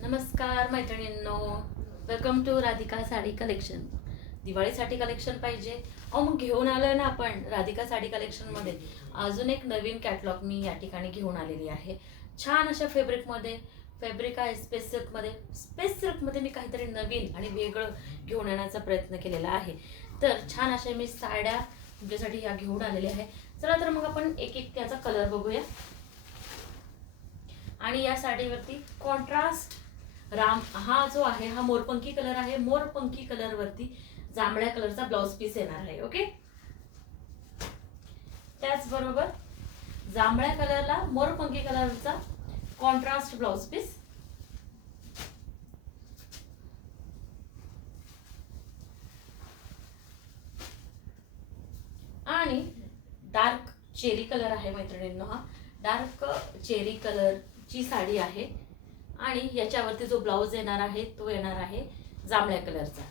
नमस्कार मैत्रिणींनो, welcome to Radhika sari collection. दिवाळीसाठी कलेक्शन पाहिजे मग घेऊन आलोय ना आपण राधिका साडी कलेक्शनमध्ये. अजून एक नवीन कॅटलॉग मी या ठिकाणी घेऊन आलेली आहे. छान अशा फॅब्रिकमध्ये. फॅब्रिक आहे स्पेस सिल्कमध्ये. स्पेस सिल्कमध्ये मी काहीतरी नवीन आणि वेगळं घेऊन येण्याचा प्रयत्न केलेला आहे. तर छान अशा मी साड्या तुमच्यासाठी या घेऊन आलेल्या आहे. चला तर मग आपण एक एक त्याचा कलर बघूया. आणि या साडीवरती कॉन्ट्रास्ट राम हा जो आहे हा मोरपंखी कलर आहे. मोरपंखी कलर वरती जांभळ्या कलरचा ब्लाउज पीस येणार आहे. ओके, त्याचबरोबर जांभळ्या कलरला मोरपंखी कलरचा कॉन्ट्रास्ट ब्लाउज पीस. आणि डार्क चेरी कलर आहे मैत्रिणींनो. हा डार्क चेरी कलरची साडी आहे आणि याच्यावरती जो ब्लाउज येणार आहे तो येणार आहे जांभळ्या कलरचा.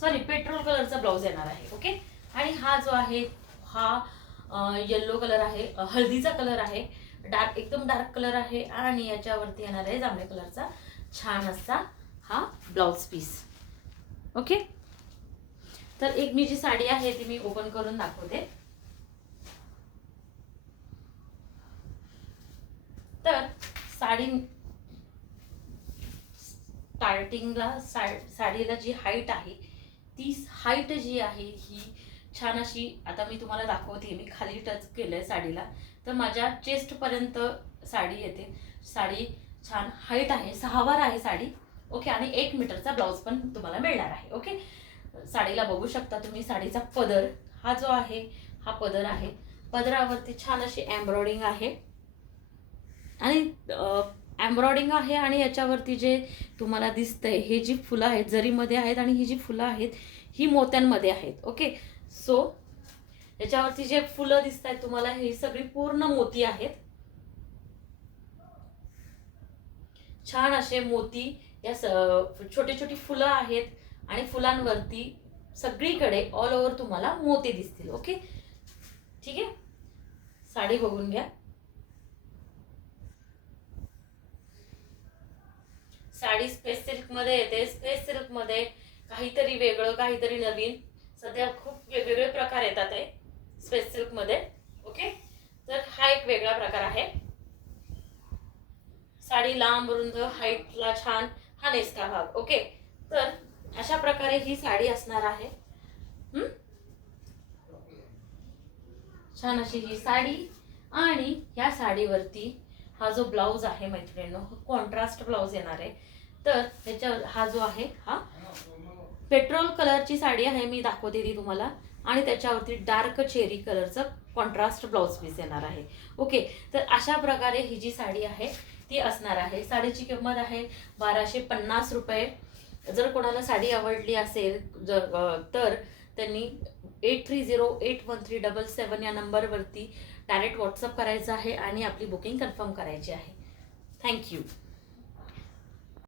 सॉरी, पेट्रोल कलरचा ब्लाउज येणार आहे. ओके, आणि हा जो आहे हा येलो कलर आहे, हळदीचा कलर आहे. डार्क एकदम डार्क कलर आहे आणि याच्यावरती येणार आहे जांभळ्या कलरचा छान असा हा ब्लाउज पीस. ओके, तर एक मी जी साडी आहे ती मी ओपन करून दाखवते. तर साडी स्टार्टिंगला साडीला जी हाईट आहे ती हाईट जी आहे ही छान अशी, आता मी तुम्हाला दाखवते. मी खाली टच केलंय साडीला तर माझ्या चेस्ट पर्यंत साडी येते. साडी छान हाईट आहे, 6 वार आहे साडी. ओके, आणि 1 मीटरचा ब्लाउज पण तुम्हाला मिळणार आहे. ओके, साडीला बघू शकता तुम्ही. साडीचा पदर हा जो आहे हा पदर आहे. पदरावरती छान अशी एम्ब्रॉयडिंग आहे आणि एम्ब्रॉयडिंग आहे. आणि याच्यावरती जे तुम्हाला दिसतंय हे जी फुलं आहेत जरीमध्ये आहेत आणि ही जी फुलं आहेत ही मोत्यांमध्ये आहेत. ओके, सो याच्यावरती जे फुलं दिसत आहेत तुम्हाला ही सगळी पूर्ण मोती आहेत. छान असे मोती या छोटी छोटी फुलं आहेत आणि फुलांवरती सगळीकडे ऑल ओव्हर तुम्हाला मोती दिसतील. ओके, ठीक आहे. साडी बघून घ्या. साडी स्पेस सिल्क मध्ये येते. स्पेस सिल्क मध्ये काहीतरी वेगळं, काहीतरी नवीन. सध्या खूप वेगवेगळे प्रकार येतात आहे स्पेस सिल्क मध्ये. ओके, तर हा एक वेगळा प्रकार आहे. साडी लांब रुंद हाईटला छान हा नेसका भाग. ओके, तर अशा प्रकारे ही साडी असणार आहे. छान अशी ही साडी. आणि या साडीवरती हा जो ब्लाउज आहे मैत्रिणींनो कॉन्ट्रास्ट ब्लाउज येणार आहे. तर त्याच्यावर हा जो आहे हा पेट्रोल कलरची साडी आहे, मी दाखवते ती तुम्हाला. आणि त्याच्यावरती डार्क चेरी कलरचं कॉन्ट्रास्ट ब्लाउज पीस येणार आहे. ओके, तर अशा प्रकारे ही जी साडी आहे ती असणार आहे. साडीची किंमत आहे 1250 रुपये. जर कोणाला साडी आवडली असेल तर त्यांनी 83081377 या नंबरवरती डायरेक्ट व्हॉट्सअप करायचं आहे आणि आपली बुकिंग कन्फर्म करायची आहे. थँक्यू.